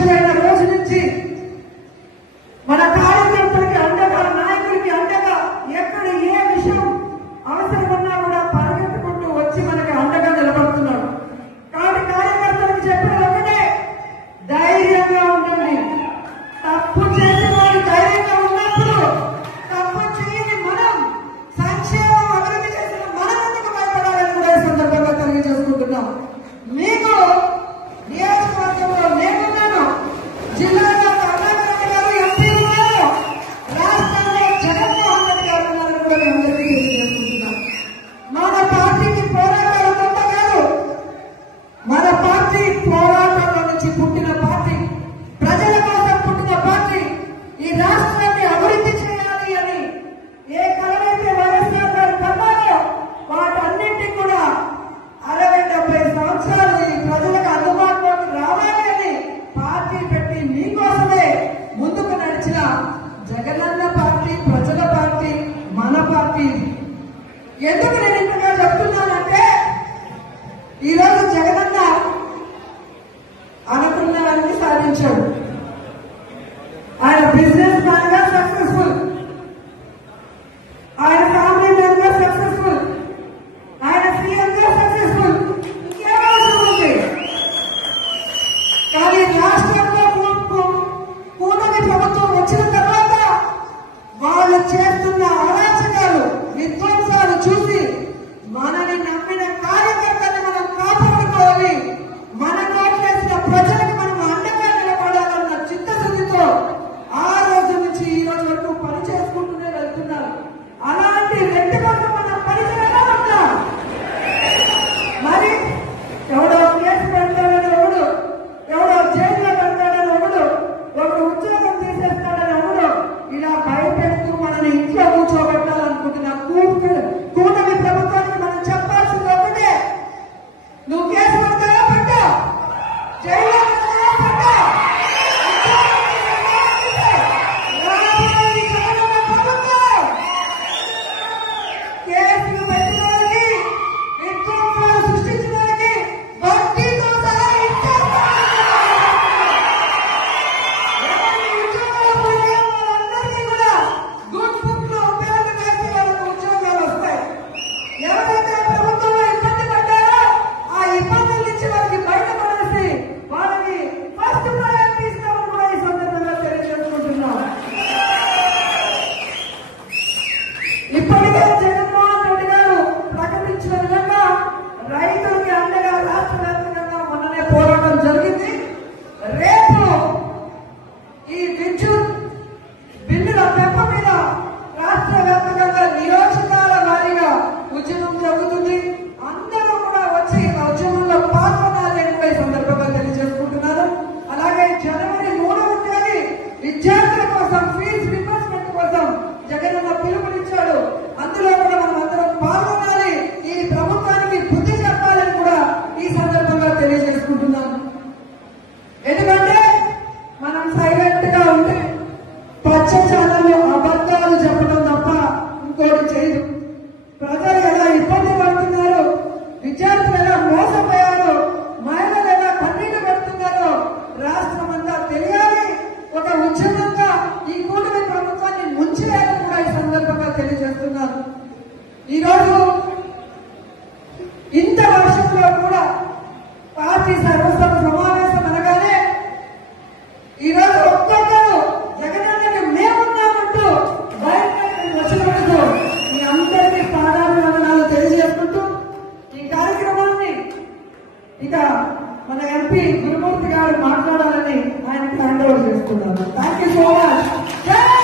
చనిపోయిన రోజు నుంచి మన కార్యకర్తలకి అండగా, నాయకులకి అండగా, ఎక్కడ ఏ విషయం అవసరమన్నా కూడా పరిగెత్తుకుంటూ వచ్చి మనకి అండగా నిలబడుతున్నాడు. కాబట్టి కార్యకర్తలకు చెప్పిన ఒకటే, ధైర్యంగా ఉండండి. తప్పు చేసిన వాళ్ళు ధైర్యంగా ఉన్నప్పుడు తప్పు చేయని మనం, సంక్షేమం అభివృద్ధి చేసిన మనం ఎందుకు భయపడాలని కూడా ఈ సందర్భంగా తెలియజేసుకుంటున్నాం. మీకు నియోజకవర్గంలో నేనున్నాను, జిల్లాలో కర్ణాటక గారు ఎంపీ ఉన్నారు, రాష్ట్రంలో జగన్మోహన్ రెడ్డి గారు ఉన్నారని కూడా మేము అందరికీ తెలియజేసుకుంటున్నాం. మన పార్టీకి పోరాటాలు కొత్త కాదు. మన పార్టీ పోరాటంలో నుంచి పుట్టిన పార్టీ, ప్రజల కోసం పుట్టిన పార్టీ. ఈ రాష్ట్రాన్ని అభివృద్ధి చేయాలి అని ఏ కలవైతే వైఎస్ఆర్ గారు కన్నారో వాటన్నింటినీ కూడా 60-70 సంవత్సరాలు ఈ ప్రజలకు అందుబాటులోకి రావాలి అని పార్టీ పెట్టి మీకోసమే ముందుకు నడిచిన జగనన్న పార్టీ, ప్రజల పార్టీ, మన పార్టీ. ఎందుకు నేను ఇంతగా చెప్తున్నానంటే, ఈరోజు జగనన్న అనుకున్నవన్నీ సాధించాడు. ఆయన బిజినెస్ మ్యాన్ గా సక్సెస్ఫుల్, ఆయన ఫ్యామిలీ మ్యాన్ గా సక్సెస్ఫుల్, ఆయన సీఎం గా సక్సెస్ఫుల్. ఇంకేమవసరం ఉంది? కానీ రాష్ట్రంలో కూటమి ప్రభుత్వం వచ్చిన తర్వాత వాళ్ళు చేస్తున్న అరాచకాలు, విధ్వంసాలు చూసి మనని నమ్మిన కార్యకర్తని మనం కాపాడుకోవాలి, మన కోట్లేసిన ప్రజలకు మనం అండగా నిలబడాలన్న చిత్తశుద్ధితో ఆ రోజు నుంచి ఈ రోజు వరకు పని చేసుకుంటూనే వెళ్తున్నారు. అలాంటి వ్యక్తి కోసం మనం పనిచేయడం ఉందా? మరి ఎవడో కేసు పెడతాడని ఒకడు, ఎవడో జైల్లో పెడతాడని ఒకడు ఉద్యోగం తీసేస్తాడని ఒకడు ఇలా భయపెడుతూ మనని ఇంట్లో కూర్చోబెట్టాలనుకుంటున్నా కూటమి ప్రభుత్వానికి మనం చెప్పాల్సింది ఒకటే, నువ్వు కేసు పెడతావా పెట్టా, జైల్లో పెడతావా పెట్టా, కేసులు పెట్టడానికి, విధ్వంసాలు సృష్టించడానికి వడ్డీతో సహా ఇచ్చేస్తాం. ఉద్యోగాలు పొందే వాళ్ళందరికీ కూడా గుడ్ బుక్ లో పేర్లు వేసి వాళ్ళకు ఉద్యోగాలు వస్తాయి. ఎవరైతే ప్రభుత్వంలో ఇబ్బంది పడ్డారో ఆ ఇబ్బందుల నుంచి వాళ్ళకి బయటపడేసి వాళ్ళకి ఫస్ట్ ప్రయారిటీ ఇస్తామని కూడా ఈ సందర్భంగా తెలియజేసుకుంటున్నాం. ఇప్పటికే జగన్మోహన్ రెడ్డి గారు ప్రకటించిన విధంగా రైతులకి అండగా రాష్ట్ర వ్యాప్తంగా మొన్ననే పోరాటం జరిగింది. రేపు ఈ విద్యుత్ బిల్లుల పెంపు మీద రాష్ట్ర వ్యాప్తంగా నియోజకాల వారీగా ఉద్యమం జరుగుతుంది. అందరూ కూడా వచ్చి ఆ ఉద్యమంలో పాల్గొనాలని కూడా ఈ సందర్భంగా తెలియజేసుకుంటున్నారు. అలాగే జనవరి 3వ తేదీ విద్యార్థుల కోసం ఫీజు రింబర్స్మెంట్ కోసం జగనన్న పిలుపునిచ్చాడు. అందులో కూడా మనం అందరం పాల్గొనాలి, ఈ ప్రభుత్వానికి బుద్ధి చెప్పాలని కూడా ఈ సందర్భంగా తెలియజేసుకుంటున్నాను. ఎందుకంటే మనం సైలెంట్ గా ఉంటే పచ్చ ఛానల్లో అబద్ధాలు చెప్పడం తప్ప ఇంకోటి చేయదు. ప్రజలు ఎలా ఇబ్బంది పడుతున్నారు, విద్యార్థులు ఎలా మోసపోయారు, మహిళలు ఎలా కన్నీళ్లు పెడుతున్నారో రాష్ట్రం అంతా తెలియాలి. ఒక ఉద్యమంగా ఈ కూటమి ప్రభుత్వాన్ని ముంచేయాలని కూడా ఈ సందర్భంగా తెలియజేస్తున్నారు. ఈరోజు ఇంత వర్షంలో కూడా పార్టీ సర్వసభ సమావేశం అనగానే ఈరోజు ఒక్కొక్కరు జగనన్నకి మేమున్నామంటూ బయటకు వచ్చినందుకు మీ అందరికీ పాదాభివందనాలు తెలియజేసుకుంటూ ఈ కార్యక్రమాన్ని ఇక మన ఎంపీ గురుమూర్తి గారు మాట్లాడాలని ఆయనకి హ్యాండ్ ఓవర్ చేస్తున్నారు. Thank you so much.